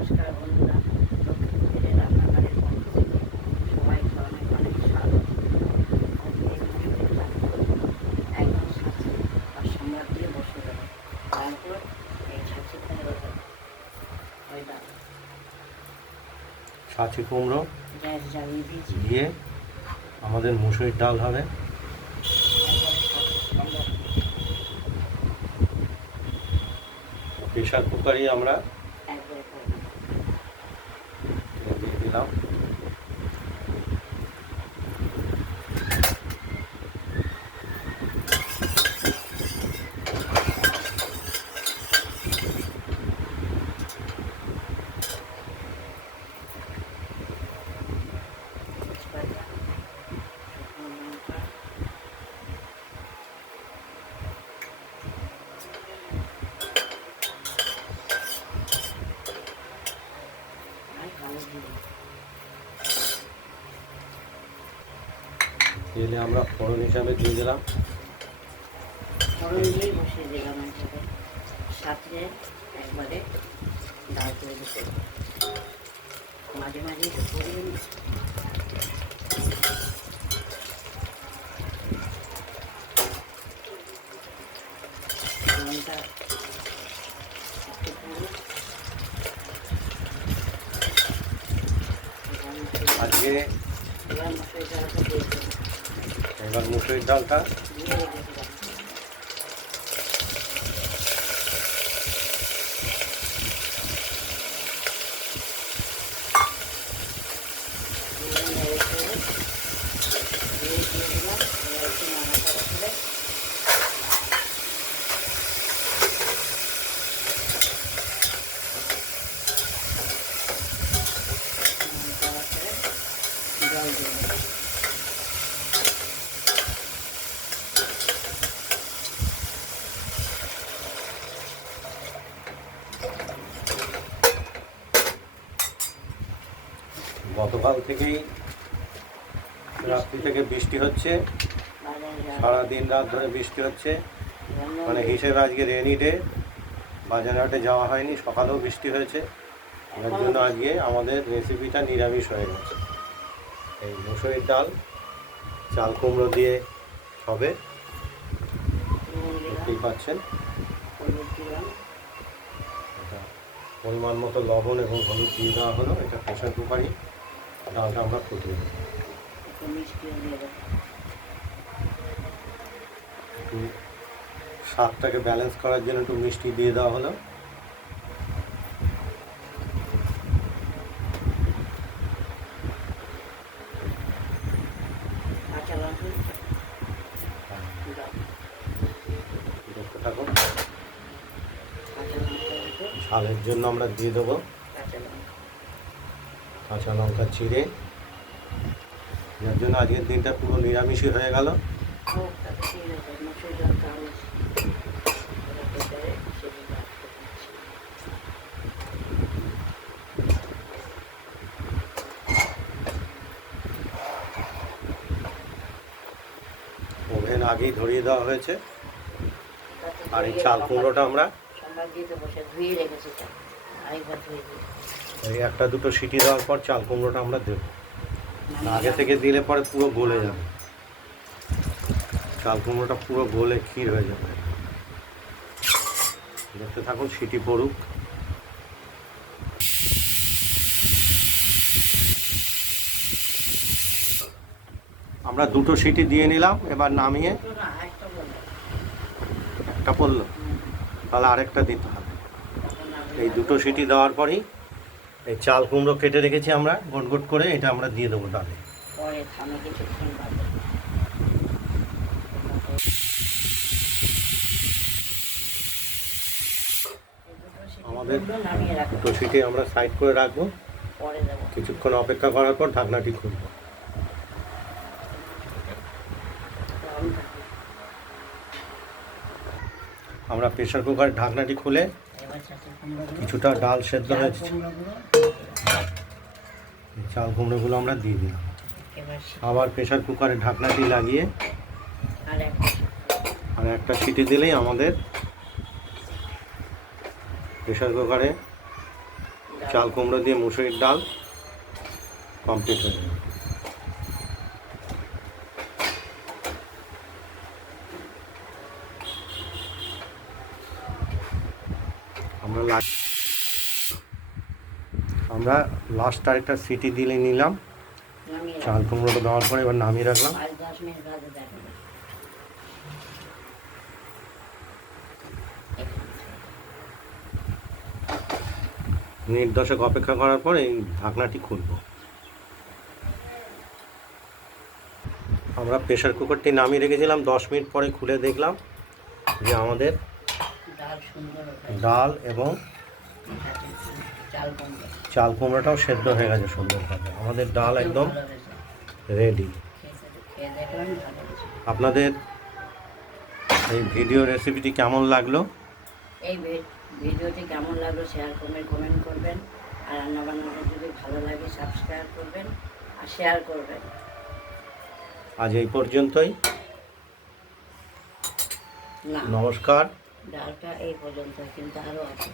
নমস্কার বন্ধুরা, দক্ষিণের রান্নাঘরের পক্ষ থেকে সবাইকে অনেক অনেক স্বাগত। একদম ছাঁচি আর সম্রাট দিয়ে বসে দেবো, তারপর এই ছাঁচি কুমড়ো ওই ডাল ছাঁচি কুমড়ো গ্যাস জ্বালিয়ে দিয়েছি দিয়ে আমাদের মুসুরির ডাল হবে। প্রেশার কুকারই আমরা দিয়ে দিলাম। তেলে আমরা ফোড়ন হিসাবে দিয়ে দিলাম। ফোড়ন দিয়ে বসিয়ে দিলাম, সাথে একবারে ডাল করে দিতে মাঝে মাঝে একটু পরিয়ে নিই। ফোড়নটা একটু পুরো আজকে এবার মশলা ডালটা দিয়ে দেবো। এবার মুসুরির ডালটা দিয়ে রেখেছিলাম জল দিয়ে দেবো। গতকাল থেকেই রাত্রি থেকে বৃষ্টি হচ্ছে, সারা দিন রাত ধরে বৃষ্টি হচ্ছে, মানে হিসেবে আজকে রেনি ডে। বাজার হাটে যাওয়া হয়নি, সকালেও বৃষ্টি হয়েছে, এর জন্য আজকে আমাদের রেসিপিটা নিরামিষ হয়ে গেছে। এই মুসুরির ডাল চাল কুমড়ো দিয়ে হবে, দেখতেই পাচ্ছেন। এটা পরিমাণ মতো লবণ এবং হলুদ দিয়ে দেওয়া হলো। এটা প্রেশার কুকারই ডালটা আমরা ফুটিয়ে দেবো। একটু স্বাদটাকে ব্যালেন্স করার জন্য একটু মিষ্টি দিয়ে দেওয়া হলো। দেখতে থাকুন। ঝালের জন্য আমরা দিয়ে দেবো কাঁচা লঙ্কা চিড়ে। যার জন্য আজকের দিনটা পুরো নিরামিষই হয়ে গেল। ওভেন আগেই ধরিয়ে দেওয়া হয়েছে। আর এই চাল কুমড়োটা আমরা এই একটা দুটো সিটি দেওয়ার পর চাল কুমড়োটা আমরা দেবো। আগে থেকে দিলে পরে পুরো গলে যাবে, চাল কুমড়োটা পুরো গলে ক্ষীর হয়ে যাবে। দেখতে থাকুন, সিটি পড়ুক। আমরা দুটো সিটি দিয়ে নিলাম, এবার নামিয়ে একটা পড়লো, তাহলে আরেকটা দিতে হবে। এই দুটো সিটি দেওয়ার পরেই এই চাল কুমড়ো কেটে রেখেছি আমরা গোট গোট করে, এটা আমরা দিয়ে দেবো ডালে। আমাদের দুটো সিটি আমরা সাইড করে রাখবো, কিছুক্ষণ অপেক্ষা করার পর ঢাকনাটি খুলবো। আমরা প্রেশার কুকারের ঢাকনাটি খুলে কিছুটা ডাল সেদ্ধ হয়েছে, চাল কুমড়োগুলো আমরা দিয়ে দিলাম। আবার প্রেশার কুকারের ঢাকনাটি লাগিয়ে আর একটা সিটি দিলেই আমাদের প্রেশার কুকারে চাল কুমড়ো দিয়ে মুসুরির ডাল কমপ্লিট হয়ে যাবে। আমরা লাস্ট আরেকটা সিটি দিলে নিলাম, নামিয়ে চাল কুমড়োটা দেওয়ার পরে এবার নামিয়ে রাখলাম। 5-10 মিনিট বাদে দেখেন। মিনিট 10 অপেক্ষা করার পর এই ঢাকনাটি খুলব। আমরা প্রেশার কুকারটি নামিয়ে রেখেছিলাম, 10 মিনিট পরে খুলে দেখলাম যে আমাদের ডাল সুন্দর ডাল এবং চাল কুমড়ো চাল কুমড়োটাও সেদ্ধ হয়ে গেছে সুন্দরভাবে। আমাদের ডাল একদম ভালো হয়েছে। রেডি। খেয়ে দেখলাম ভালো হয়েছে। আপনাদের এই ভিডিও রেসিপিটি কেমন লাগলো? এই ভিডিওটি কেমন লাগলো শেয়ার করবেন, কমেন্ট করবেন। আর রান্নাবান্নাটা যদি ভালো লাগে সাবস্ক্রাইব করবেন আর শেয়ার করবেন। আজ এই পর্যন্তই, না নমস্কার। ডালটা এই পর্যন্ত, কিন্তু আরও আছে।